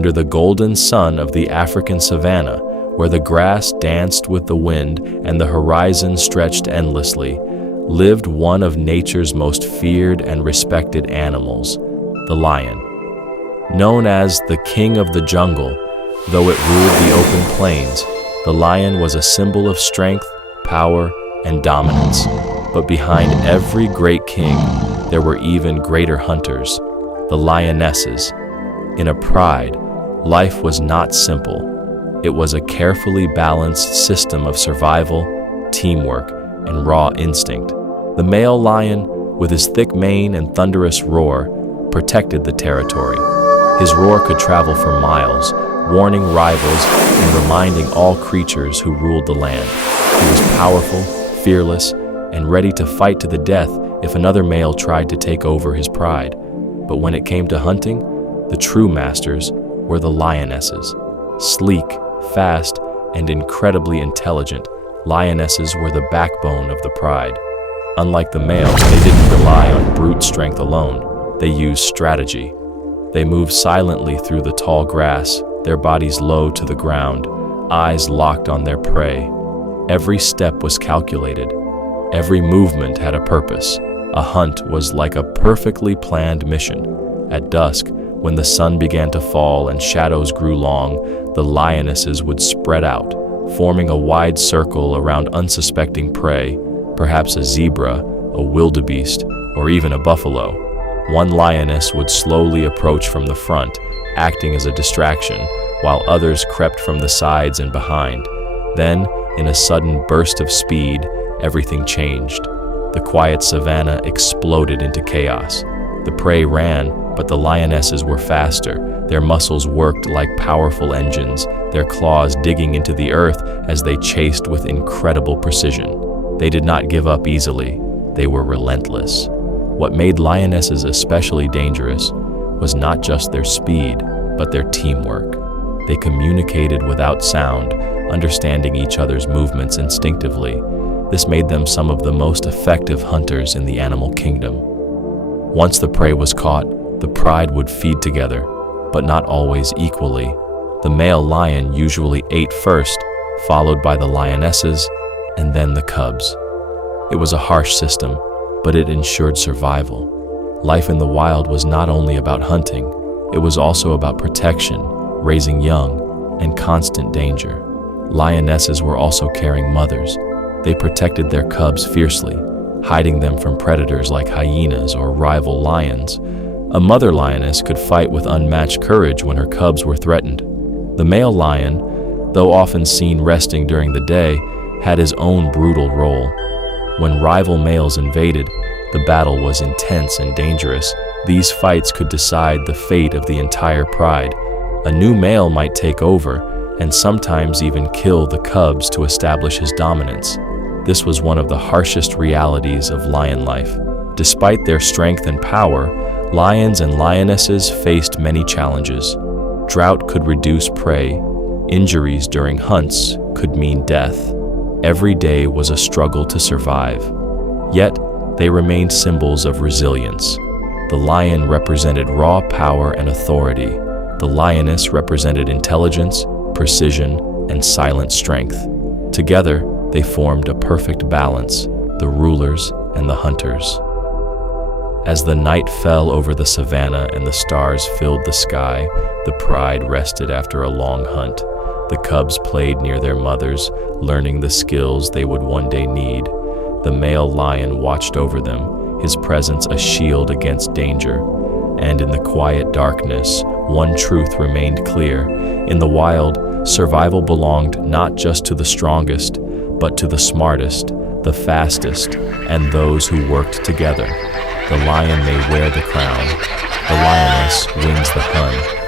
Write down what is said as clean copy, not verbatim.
under the golden sun of the African savanna, where the grass danced with the wind and the horizon stretched endlessly, lived one of nature's most feared and respected animals, the lion. Known as the king of the jungle, though it ruled the open plains, the lion was a symbol of strength, power, and dominance. But behind every great king, there were even greater hunters, the lionesses. In a pride, life was not simple. It was a carefully balanced system of survival, teamwork, and raw instinct. The male lion, with his thick mane and thunderous roar, protected the territory. His roar could travel for miles, warning rivals and reminding all creatures who ruled the land. He was powerful, fearless, and ready to fight to the death if another male tried to take over his pride. But when it came to hunting, the true masters were the lionesses. Sleek, fast, and incredibly intelligent, lionesses were the backbone of the pride. Unlike the males, they didn't rely on brute strength alone. They used strategy. They moved silently through the tall grass, their bodies low to the ground, eyes locked on their prey. Every step was calculated. Every movement had a purpose. A hunt was like a perfectly planned mission. At dusk, when the sun began to fall and shadows grew long, the lionesses would spread out, forming a wide circle around unsuspecting prey, perhaps a zebra, a wildebeest, or even a buffalo. One lioness would slowly approach from the front, acting as a distraction, while others crept from the sides and behind. Then, in a sudden burst of speed, everything changed. The quiet savanna exploded into chaos. The prey ran, but the lionesses were faster. Their muscles worked like powerful engines, their claws digging into the earth as they chased with incredible precision. They did not give up easily. They were relentless. What made lionesses especially dangerous was not just their speed, but their teamwork. They communicated without sound, understanding each other's movements instinctively. This made them some of the most effective hunters in the animal kingdom. Once the prey was caught, the pride would feed together, but not always equally. The male lion usually ate first, followed by the lionesses, and then the cubs. It was a harsh system, but it ensured survival. Life in the wild was not only about hunting, it was also about protection, raising young, and constant danger. Lionesses were also caring mothers. They protected their cubs fiercely, hiding them from predators like hyenas or rival lions. A mother lioness could fight with unmatched courage when her cubs were threatened. The male lion, though often seen resting during the day, had his own brutal role. When rival males invaded, the battle was intense and dangerous. These fights could decide the fate of the entire pride. A new male might take over, and sometimes even kill the cubs to establish his dominance. This was one of the harshest realities of lion life. Despite their strength and power, lions and lionesses faced many challenges. Drought could reduce prey. Injuries during hunts could mean death. Every day was a struggle to survive. Yet, they remained symbols of resilience. The lion represented raw power and authority. The lioness represented intelligence, precision, and silent strength. Together, they formed a perfect balance, the rulers and the hunters. As the night fell over the savanna and the stars filled the sky, the pride rested after a long hunt. The cubs played near their mothers, learning the skills they would one day need. The male lion watched over them, his presence a shield against danger. And in the quiet darkness, one truth remained clear. In the wild, survival belonged not just to the strongest, but to the smartest, the fastest, and those who worked together. The lion may wear the crown, the lioness wins the hunt.